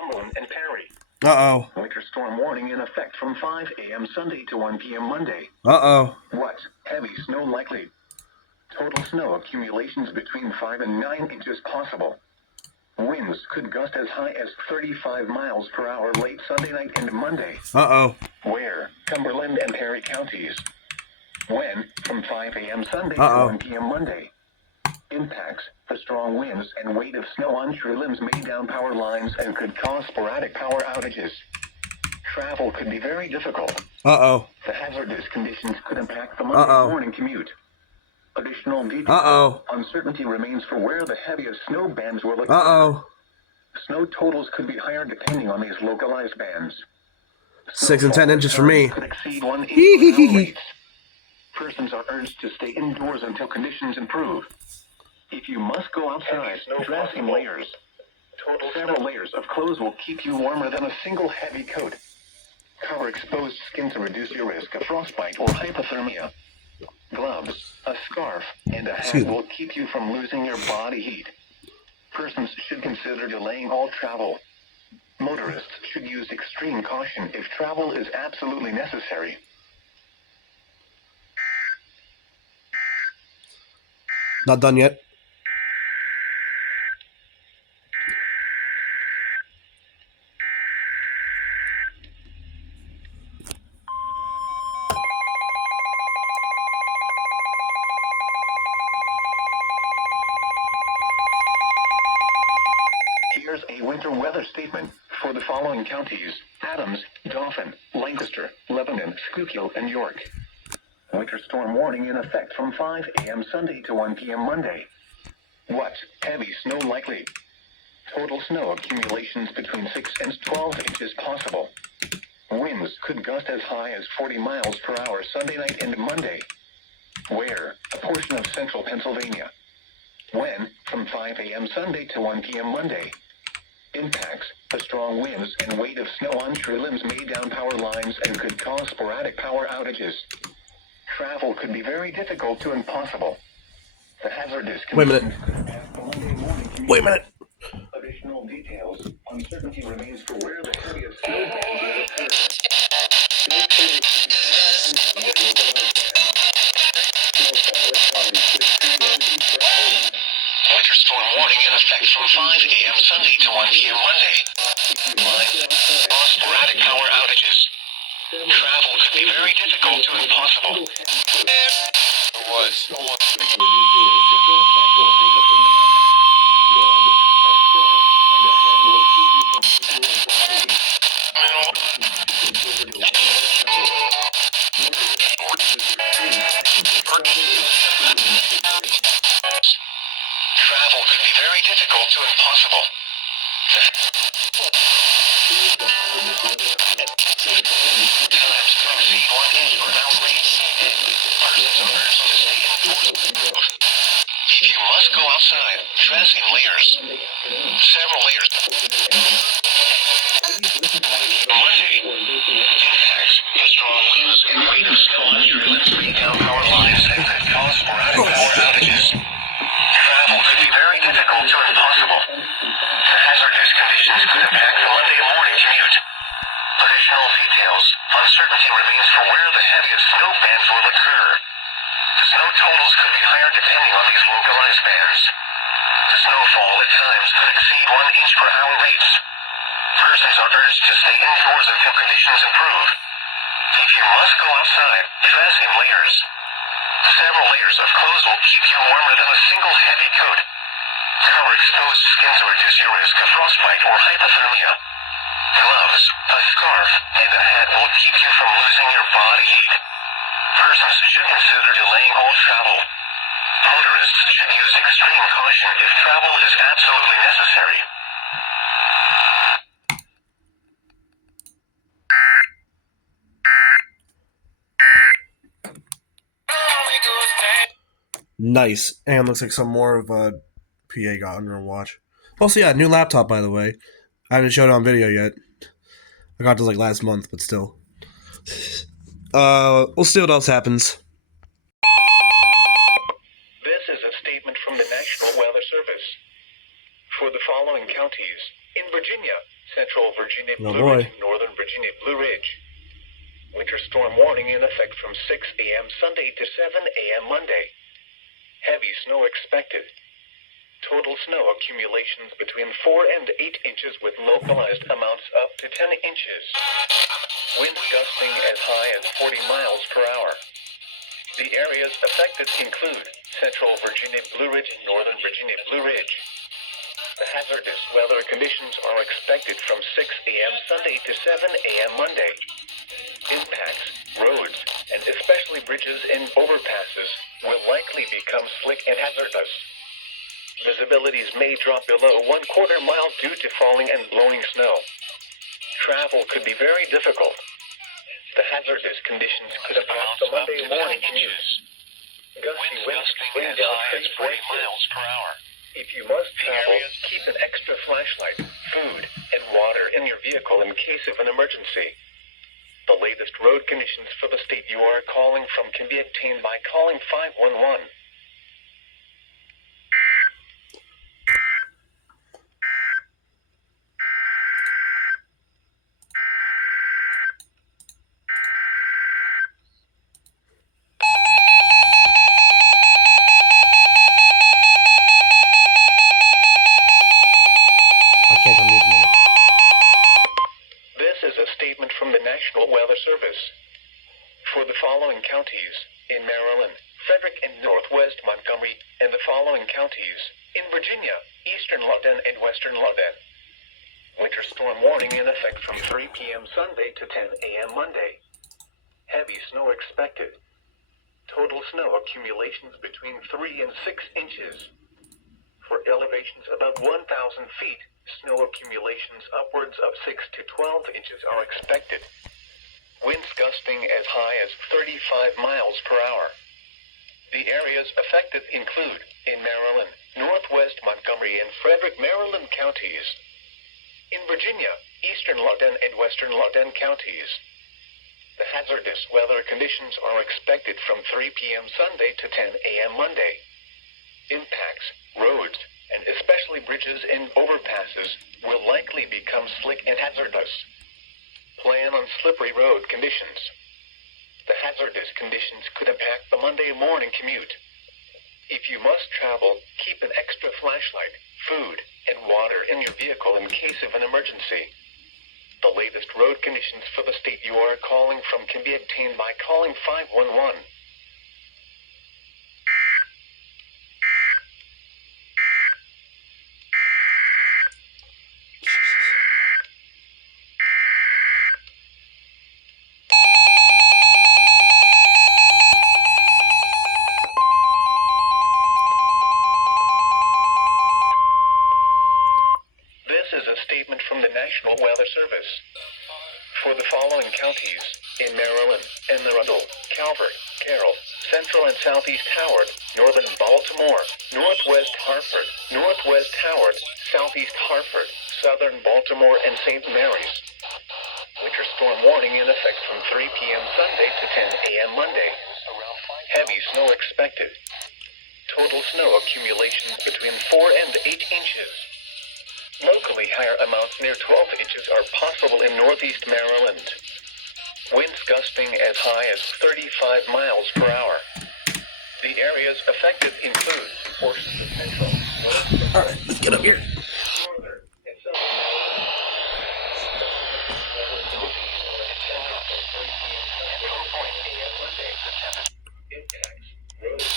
Cumberland, and Perry. Uh-oh. Winter storm warning in effect from 5 a.m. Sunday to 1 p.m. Monday. Uh-oh. What? Heavy snow likely. Total snow accumulations between 5 and 9 inches possible. Winds could gust as high as 35 miles per hour late Sunday night and Monday. Uh-oh. Where? Cumberland and Perry counties. When? From 5 a.m. Sunday to 1 p.m. Monday. Impacts: the strong winds and weight of snow on tree limbs may down power lines and could cause sporadic power outages. Travel could be very difficult. Uh-oh. The hazardous conditions could impact the Monday morning commute. Additional details. Uncertainty remains for where the heaviest snow bands will occur. Snow totals could be higher depending on these localized bands. 6 and 10 inches for me. Could exceed 1 inch per hour rates. Persons are urged to stay indoors until conditions improve. If you must go outside, dress in layers. Several layers of clothes will keep you warmer than a single heavy coat. Cover exposed skin to reduce your risk of frostbite or hypothermia. Gloves, a scarf, and a hat will keep you from losing your body heat. Persons should consider delaying all travel. Motorists should use extreme caution if travel is absolutely necessary. Not done yet. Here's a winter weather statement for the following counties: Adams, Dauphin, Lancaster, Lebanon, Schuylkill, and York. Winter storm warning in effect from 5 a.m. Sunday to 1 p.m. Monday. What? Heavy snow likely. Total snow accumulations between 6 and 12 inches possible. Winds could gust as high as 40 miles per hour Sunday night and Monday. Where? A portion of central Pennsylvania. When? From 5 a.m. Sunday to 1 p.m. Monday. Impacts: the strong winds and weight of snow on tree limbs may down power lines and could cause sporadic power outages. Travel could be very difficult to impossible. The hazardous conditions could impact the Monday morning commute. Wait a minute. Additional details. Uncertainty remains for where the heaviest snow bands will occur. Snow totals could be higher depending on the localized bands. Snowfall at times could exceed 1 inch per hour. Winter storm warning in effect from 5 a.m. Sunday to 1 p.m. Monday. Sporadic power outages. Travel could be very difficult to impossible. Travel could be very difficult to impossible. Times could exceed 1 inch per hour rates. Persons are urged to stay indoors. If you must go outside, dress in layers. Several layers. Monday. Impacts: the strong winds and weight of snow on your limbs may down power lines and could cause sporadic power outages. Travel could be very difficult to impossible. The hazardous conditions could impact the Monday morning commute. Additional details. Uncertainty remains for where the heaviest snow bands will occur. The snow totals could be higher depending on these localized bands. The snowfall at times could exceed 1 inch per hour rates. Persons are urged to stay indoors until conditions improve. If you must go outside, dress in layers. Several layers of clothes will keep you warmer than a single heavy coat. Cover exposed skin to reduce your risk of frostbite or hypothermia. Gloves, a scarf, and a hat will keep you from losing your body heat. Persons should consider delaying all travel. Motorists should use extreme caution if travel is absolutely necessary. Nice. And looks like some more of a PA got under a watch. Also, yeah, new laptop, by the way. I haven't showed it on video yet. I got this like last month, but still. We'll see what else happens. This is a statement from the National Weather Service. For the following counties: In Virginia, Central Virginia Oh, Blue boy. Ridge, and Northern Virginia Blue Ridge. Winter storm warning in effect from 6 a.m. Sunday to 7 a.m. Monday. Heavy snow expected. Total snow accumulations between 4 and 8 inches with localized amounts up to 10 inches. Winds gusting as high as 40 miles per hour. The areas affected include Central Virginia Blue Ridge and Northern Virginia Blue Ridge. The hazardous weather conditions are expected from 6 a.m. Sunday to 7 a.m. Monday. Impacts, roads, and especially bridges and overpasses will likely become slick and hazardous. Visibilities may drop below 1/4 mile due to falling and blowing snow. Travel could be very difficult. The hazardous conditions could affect the Monday morning commute. Gusty winds bring down trees 40 miles per hour. If you must travel, keep an extra flashlight, food, and water in your vehicle in case of an emergency. The latest road conditions for the state you are calling from can be obtained by calling 511. I can't unmute the moment. This is a statement from the National Weather Service. For the following counties, in Maryland, Frederick and Northwest Montgomery, and the following counties, in Virginia, Eastern Loudoun and Western Loudoun. Winter storm warning in effect from 3 p.m. Sunday to 10 a.m. Monday. Heavy snow expected. Total snow accumulations between 3 and 6 inches. For elevations above 1,000 feet, snow accumulations upwards of 6 to 12 inches are expected. Winds gusting as high as 35 miles per hour. The areas affected include, in Maryland, Northwest Montgomery and Frederick, Maryland counties. In Virginia, Eastern Loudoun and Western Loudoun counties. The hazardous weather conditions are expected from 3 p.m. Sunday to 10 a.m. Monday. Impacts, roads, and especially bridges and overpasses will likely become slick and hazardous. Plan on slippery road conditions. The hazardous conditions could impact the Monday morning commute. If you must travel, keep an extra flashlight, food, and water in your vehicle in case of an emergency. The latest road conditions for the state you are calling from can be obtained by calling 511. This is a statement from the National Weather Service. For the following counties, in Maryland, Anne Arundel, Calvert, Carroll, Central and Southeast Howard, Northern Baltimore, Northwest Hartford, Northwest Howard, Southeast Hartford, Southern Baltimore, and St. Mary's. Winter storm warning in effect from 3 p.m. Sunday to 10 a.m. Monday. Heavy snow expected. Total snow accumulations between 4 and 8 inches. Locally, higher amounts near 12 inches are possible in northeast Maryland. Winds gusting as high as 35 miles per hour. The areas affected include portions of central, north, All right, let's get up here. northern, and southern Maryland. Impacts, roads,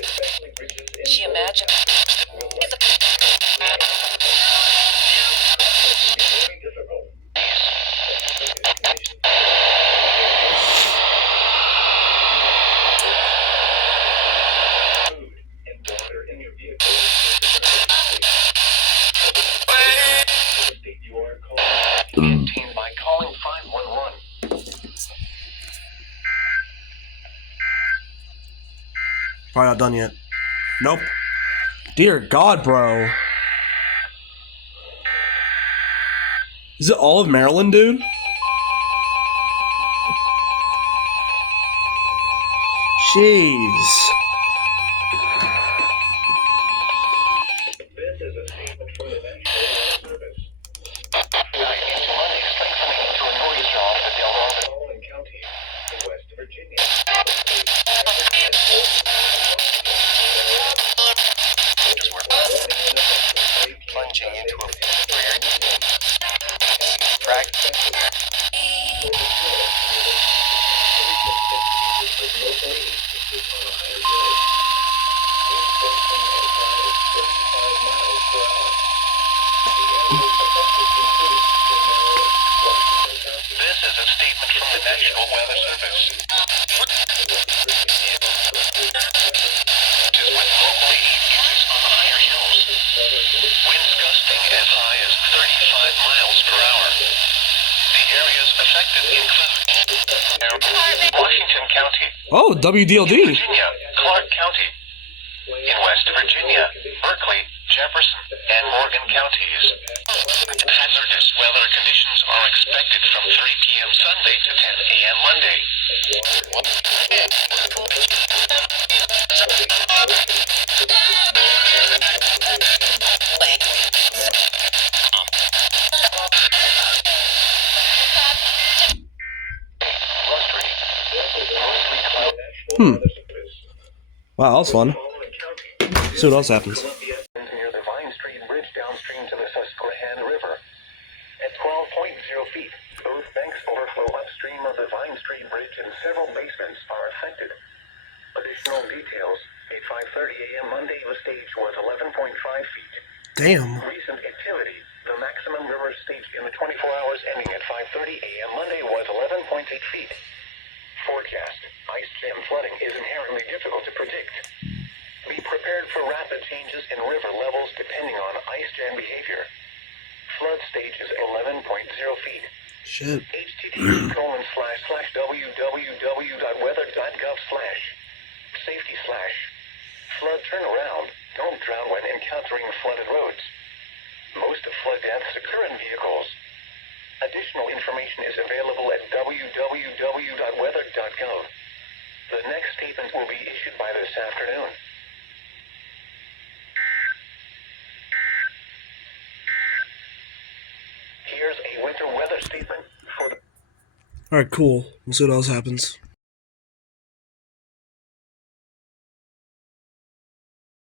especially bridges and She imagined. very difficult. Food and water in your vehicle. The state you are calling can be obtained by calling 511. Probably not done yet. Nope. Dear God, bro. Is it all of Maryland, dude? Jeez. This is a statement from the National Weather Service. Weather Service. Just with locally changes on the higher hills. Winds gusting as high as 35 miles per hour. The areas affected include Washington County, Oh, WDLD. Virginia, Clark County, in West Virginia, Berkeley, Jefferson, and Morgan counties. Hazardous weather conditions are expected from 3 p.m. Sunday to 10 a.m. Monday. Blustery. Mostly cloudy. Wow, that was fun. See what else happens. Near the Vine Street Bridge downstream to the Susquehanna River. At 12.0 feet, both banks overflow upstream of the Vine Street Bridge and several basements are affected. Additional details, at 5:30 a.m. Monday the stage was 11.5 feet. Damn. Recent activity, the maximum river stage in the 24 hours ending at 5:30 a.m. Monday was 11.8 feet. Forecast, ice jam flooding is inherently difficult to predict. Be prepared for rapid changes in river levels depending on ice jam behavior. Flood stage is 11.0 feet. Shit. http://www.weather.gov/safety/flood turnaround. Don't drown when encountering flooded roads. Most flood deaths occur in vehicles. Additional information is available at www.weather.gov. The next statement will be issued by this afternoon. Here's a winter weather statement for the... Alright, cool. We'll see what else happens.